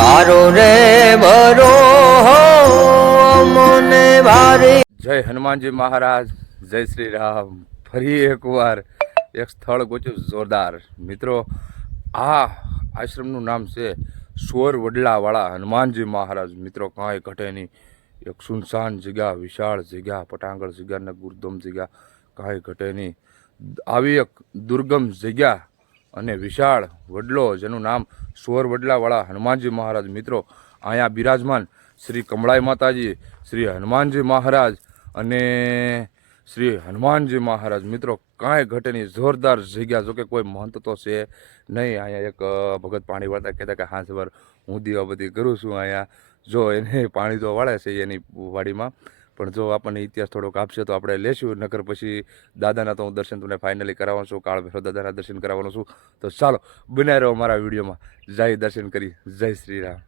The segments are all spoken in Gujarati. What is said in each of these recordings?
તારો રે બરો મને ભારી જય હનુમાનજી મહારાજ, જય શ્રી રામ ફરી એકવાર એક સ્થળ ગોચ્યું જોરદાર. મિત્રો, આ આશ્રમનું નામ છે સોર વડલાવાળા હનુમાનજી મહારાજ. મિત્રો, કાંઈ ઘટે નહીં. એક સુનસાન જગ્યા, વિશાળ જગ્યા પટાંગળ જગ્યા ને ગુરદમ જગ્યા, કાંઈ ઘટે નહીં. આવી એક દુર્ગમ જગ્યા અને વિશાળ વડલો, જેનું નામ સોર વડલાવાળા હનુમાનજી મહારાજ. મિત્રો, અહીંયા બિરાજમાન શ્રી કમળાઈ માતાજી, શ્રી હનુમાનજી મહારાજ અને શ્રી હનુમાનજી મહારાજ. મિત્રો, કાંઈ ઘટેની જોરદાર જગ્યા, જોકે કોઈ મહંત તો છે નહીં. અહીંયા એક ભગત પાણી વાળતા કહેતા કે હા સવાર હું દીવા બધી કરું છું અહીંયા. જો એને પાણી તો વાળે છે એની વાડીમાં. પણ જો આપણને ઇતિહાસ થોડોક આપશે તો આપણે લેશું. નકર પછી દાદાના તો હું દર્શન તમને ફાઇનલી કરાવવાનું છું. કાળ ભેરો દાદાના દર્શન કરાવવાનું છું. તો ચાલો બનાવી રહો મારા વિડીયોમાં. જય દર્શન કરી. જય શ્રી રામ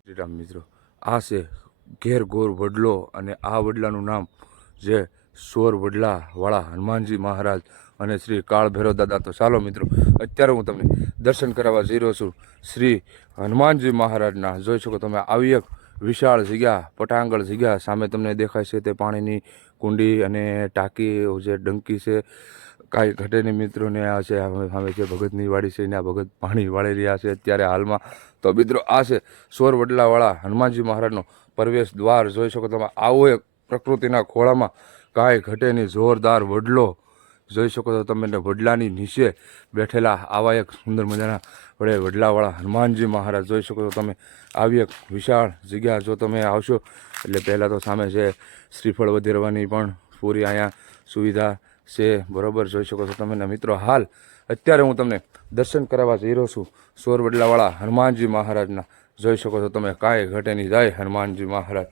શ્રી રામ મિત્રો. આ છે ઘેર ઘોર વડલો અને આ વડલાનું નામ જે સોર વડલા વાળા હનુમાનજી મહારાજ અને શ્રી કાળ ભૈરવ દાદા. તો ચાલો મિત્રો, અત્યારે હું તમને દર્શન કરાવવા જઈ રહ્યો છું. શ્રી હનુમાનજી મહારાજના. જોઈ શકો તમે, આવી એક વિશાળ જગ્યા પટાંગળ જગ્યા સામે તમને દેખાય છે તે પાણીની કુંડી અને ટાંકી જે ડંકી છે. કાંઈ ઘટેની મિત્રોને આ છે સામે છે ભગતની વાડી છે ને આ ભગત પાણી વાળી રહ્યા છે અત્યારે હાલમાં. તો મિત્રો આ છે સોર વડલાવાળા હનુમાનજી મહારાજનો પ્રવેશ દ્વાર. જોઈ શકો તમે, આવો એક પ્રકૃતિના ખોળામાં કાંઈ ઘટેની જોરદાર વડલો જોઈ શકો છો તમે એટલે વડલાની નીચે બેઠેલા આવા એક સુંદર મજાના વડે વડલાવાળા હનુમાનજી મહારાજ જોઈ શકો છો તમે. આવી એક વિશાળ જગ્યા જો તમે આવશો, એટલે પહેલાં તો સામે છે શ્રીફળ વધેરવાની પણ પૂરી અહીંયા સુવિધા છે, બરાબર જોઈ શકો છો તમે મિત્રો, હાલ અત્યારે હું તમને દર્શન કરાવવા જઈ રહ્યો છું સોર વડલાવાળા હનુમાનજી મહારાજના. જોઈ શકો છો તમે, કાંઈ ઘટે નહીં. જય હનુમાનજી મહારાજ.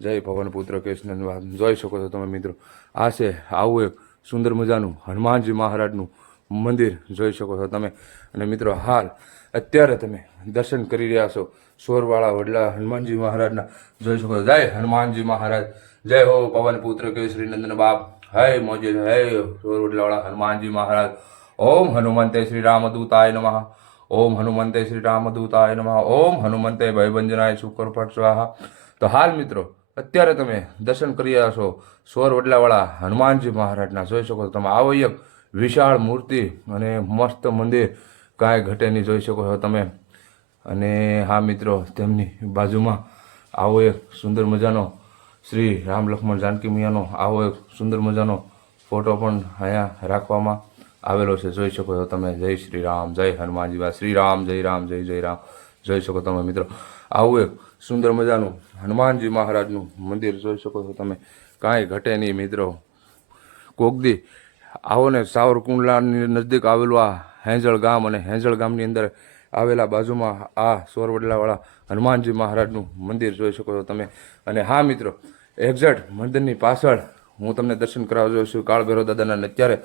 જય પવન પુત્ર કૃષ્ણ જોઈ શકો છો તમે મિત્રો, આ છે આવું એક સુંદર મજાનું હનુમાનજી મહારાજનું મંદિર જોઈ શકો છો તમે. અને મિત્રો, હાલ અત્યારે તમે દર્શન કરી રહ્યા છો સોરવાળા વડલા હનુમાનજી મહારાજના. જોઈ શકો છો. જય હનુમાનજી મહારાજ. જય હો પવન પુત્ર કેસરી નંદન બાપ. હય મોજે હય સોર વડલાવાળા હનુમાનજી મહારાજ. ઓમ હનુમંતે શ્રી રામદૂતાય નમઃ. ઓમ હનુમંતે શ્રી રામદૂતાય નમઃ. ઓમ હનુમંતે ભયભંજનાય શુકરપટ સ્વાહા. તો હાલ મિત્રો અત્યારે તમે દર્શન કરી રહ્યા છો સોર વડલાવાળા હનુમાનજી મહારાજના. જોઈ શકો છો તમે, આવો એક વિશાળ મૂર્તિ અને મસ્ત મંદિર કાંઈ ઘટે નહીં, જોઈ શકો છો તમે. અને હા મિત્રો, તેમની બાજુમાં આવો એક સુંદર મજાનો શ્રી રામ લક્ષ્મણ જાનકી મિયાનો આવો એક સુંદર મજાનો ફોટો પણ અહીંયા રાખવામાં આવેલો છે. જોઈ શકો છો તમે, જય શ્રી રામ, જય હનુમાનજી શ્રી રામ, જય રામ, જય જય રામ. જોઈ શકો તમે મિત્રો, આવું એક સુંદર મજાનું હનુમાનજી મહારાજનું મંદિર જોઈ શકો છો તમે. કાંઈ ઘટે નહીં મિત્રો. કોકદી આવો ને સાવરકુંડલાની નજીક આવેલું આ હેંજળ ગામ અને હેંજળ ગામની અંદર આવેલા બાજુમાં આ સોરવડલાવાળા હનુમાનજી મહારાજનું મંદિર જોઈ શકો છો તમે. અને હા મિત્રો, એક્ઝેક્ટ મંદિરની પાછળ હું તમને દર્શન કરાવવા જોઉં છું. કાળભૈરવ દાદાના અત્યારે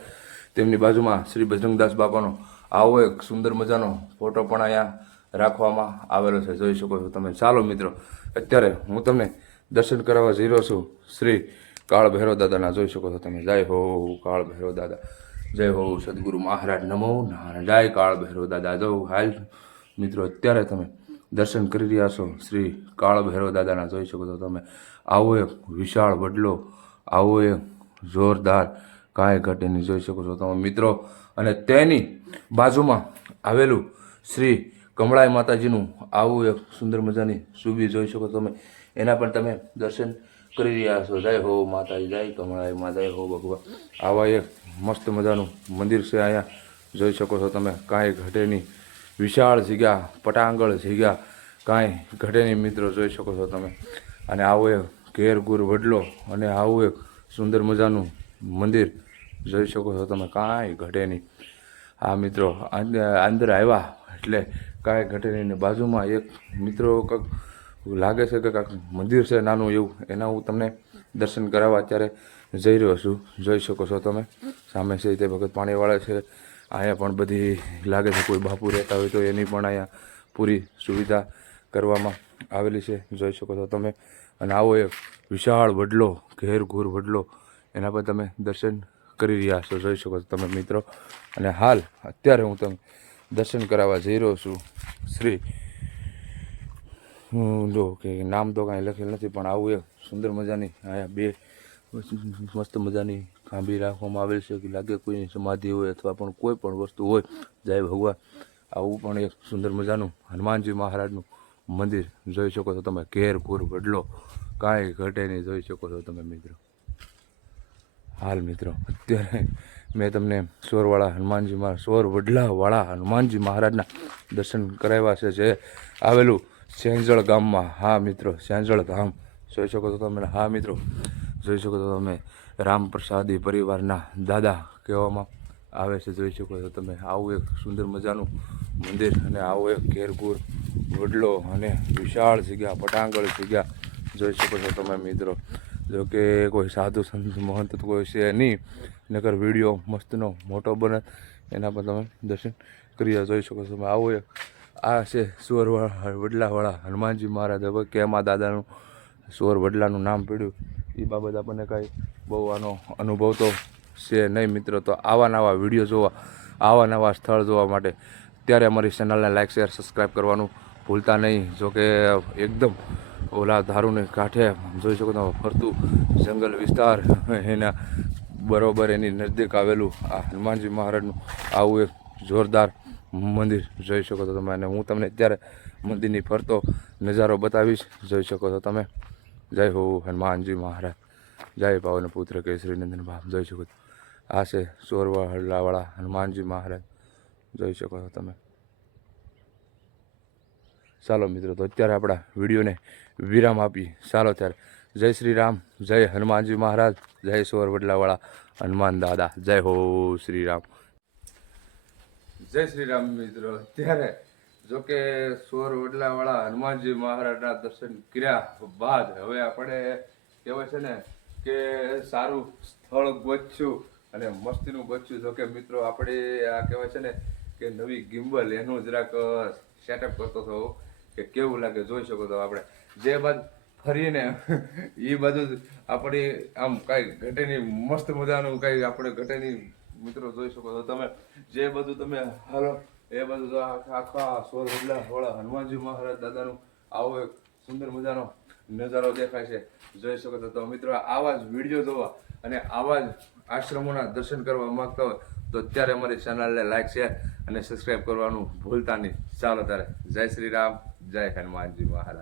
તેમની બાજુમાં શ્રી બજરંગદાસ બાપાનો આવો એક સુંદર મજાનો ફોટો પણ અહીંયા રાખવામાં આવેલો છે. જોઈ શકો છો તમે. ચાલો મિત્રો, અત્યારે હું તમને દર્શન કરાવવા રહ્યો છું. શ્રી કાળ ભૈરવ દાદાના. જોઈ શકો છો તમે. જય હો કાળ ભૈરવ દાદા. જય હો સદગુરુ મહારાજ. નમો નારાયણ. જય કાળ ભૈરવ દાદા. જો હાલ મિત્રો, અત્યારે તમે દર્શન કરી રહ્યા છો શ્રી કાળ ભૈરવ દાદાના. જોઈ શકો છો તમે. આવો એક વિશાળ વડલો, આવો એક જોરદાર કાંઈ ઘટેની જોઈ શકો છો તમે મિત્રો. અને તેની બાજુમાં આવેલું શ્રી કમળાઈ માતાજીનું આવું એક સુંદર મજાની સુબી જોઈ શકો તમે. એના પણ તમે દર્શન કરી રહ્યા છો. જય હો માતાજી, જય કમળાય મા, જય હો ભગવાન. આવા એક મસ્ત મજાનું મંદિર છે અહીંયા. જોઈ શકો છો તમે કાંઈ ઘટેની વિશાળ જગ્યા પટાંગળ જગ્યા, કાંઈ ઘટેની મિત્રો જોઈ શકો છો તમે. અને આવો એક ઘેર ગુર વડલો અને આવું એક સુંદર મજાનું મંદિર જોઈ શકો છો તમે. કાંઈ ઘટેની આ મિત્રો અંદર આવ્યા એટલે કાંઈ ઘટે નહીં. બાજુમાં એક મિત્રો કંઈક લાગે છે કે કાંઈક મંદિર છે, નાનું એવું. એના હું તમને દર્શન કરાવવા અત્યારે જઈ રહ્યો છું. જોઈ શકો છો તમે. સામે છે તે ભગત પાણીવાળા છે. અહીંયા પણ બધી લાગે છે કોઈ બાપુ રહેતા હોય તો એની પણ અહીંયા પૂરી સુવિધા કરવામાં આવેલી છે. જોઈ શકો છો તમે. અને આવો એક વિશાળ વડલો, ઘેર ઘૂર વડલો, એના પર તમે દર્શન કરી રહ્યા છો. જોઈ શકો છો તમે મિત્રો. અને હાલ અત્યારે હું તમને દર્શન કરાવવા જઈ રહ્યો છું. શ્રી જો કે નામ તો કાંઈ લખેલ નથી, પણ આવું એક સુંદર મજાની અહીંયા બે મસ્ત મજાની ખાંભી રાખવામાં આવેલ છે, કે લાગે કોઈની સમાધિ હોય અથવા પણ કોઈ પણ વસ્તુ હોય. જય ભગવાન. આવું પણ એક સુંદર મજાનું હનુમાનજી મહારાજનું મંદિર જોઈ શકો છો તમે. ઘેર ઘૂર વડલો કાંઈ ઘટે નહીં, જોઈ શકો છો તમે મિત્રો. હાલ મિત્રો, અત્યારે મેં તમને સોરવાળા હનુમાનજી સોર વડલાવાળા હનુમાનજી મહારાજના દર્શન કરાવ્યા છે, જે આવેલું સેંજળ ગામમાં. હા મિત્રો, સેંજળ ગામ. જોઈ શકો છો તમે. હા મિત્રો, જોઈ શકો તો તમે. રામપ્રસાદી પરિવારના દાદા કહેવામાં આવે છે. જોઈ શકો છો તમે. આવું એક સુંદર મજાનું મંદિર અને આવું એક ઘેરઘૂર વડલો અને વિશાળ જગ્યા પટાંગળ જગ્યા જોઈ શકો છો તમે મિત્રો. જો કે કોઈ સાધુ સંત, મહંત કોઈ છે નહીં. નકર વીડિયો મસ્તનો, મોટો બને. એના પર તમે દર્શન કરી જોઈ શકો છો. આવો એક. આ છે સુવર વડલાવાળા હનુમાનજી મહારાજ. કેમાં દાદાનું સુવર વડલાનું નામ પડ્યું. એ બાબત આપણને કાંઈ બહુ આનો અનુભવ તો છે નહીં મિત્રો. તો આવા નવા વીડિયો જોવા, આવા નવા સ્થળ જોવા માટે ત્યારે અમારી ચેનલને લાઈક, શેર, સબસ્ક્રાઈબ કરવાનું ભૂલતા નહીં. જોકે, એકદમ ઓલા ધારુને કાંઠે જોઈ શકો તમે ફરતું જંગલ વિસ્તાર. એના બરોબર એની નજદીક આવેલું આ હનુમાનજી મહારાજનું આવું એક જોરદાર મંદિર જોઈ શકો છો તમે. અને હું તમને અત્યારે મંદિરની ફરતો નજારો બતાવીશ. જોઈ શકો છો તમે. જય હો હનુમાનજી મહારાજ. જય પાવન પુત્ર કેસરી નંદન બાપ. જોઈ શકો છો આ છે સોરવા હલ્લાવાળા હનુમાનજી મહારાજ. જોઈ શકો છો તમે. ચાલો મિત્રો, તો અત્યારે આપણા વિડીયોને વિરામ આપી. ચાલો ત્યારે. જય શ્રી રામ જય હનુમાનજી મહારાજ, જય સોર વડલાવાળા, હનુમાન દાદા, જય હો શ્રી રામ જય શ્રી રામ મિત્રો. ત્યારે જો કે સોર વડલાવાળા, હનુમાનજી મહારાજના દર્શન કર્યા બાદ હવે આપણે કહેવાય છે ને કે સારું સ્થળ ગોચ્યું અને મસ્તીનું ગોચ્યું જો કે મિત્રો આપણે આ કહેવાય છે ને કે નવી ગિમ્બલ એનું જરાક સેટઅપ કરતો હતો કે કેવું લાગે, જોઈ શકો તો આપણે. જે બાદ ફરીને એ બધું આપણી આમ કાંઈ ઘટેની મસ્ત મજાનું કાંઈ આપણે ઘટેની મિત્રો જોઈ શકો છો. તમે જે બધું તમે હાલો, એ બધું આખા સોર વડલા વાળા હનુમાનજી મહારાજ દાદાનું આવો એક સુંદર મજાનો નજારો દેખાય છે. જોઈ શકો છો. તો મિત્રો આવા જ વીડિયો જોવા અને આવા જ આશ્રમોના દર્શન કરવા માંગતા હોય તો અત્યારે અમારી ચેનલને લાઈક શેર અને સબસ્ક્રાઈબ કરવાનું ભૂલતા નહીં. ચાલો ત્યારે. જય શ્રી રામ. જય હનુમાનજી મહારાજ.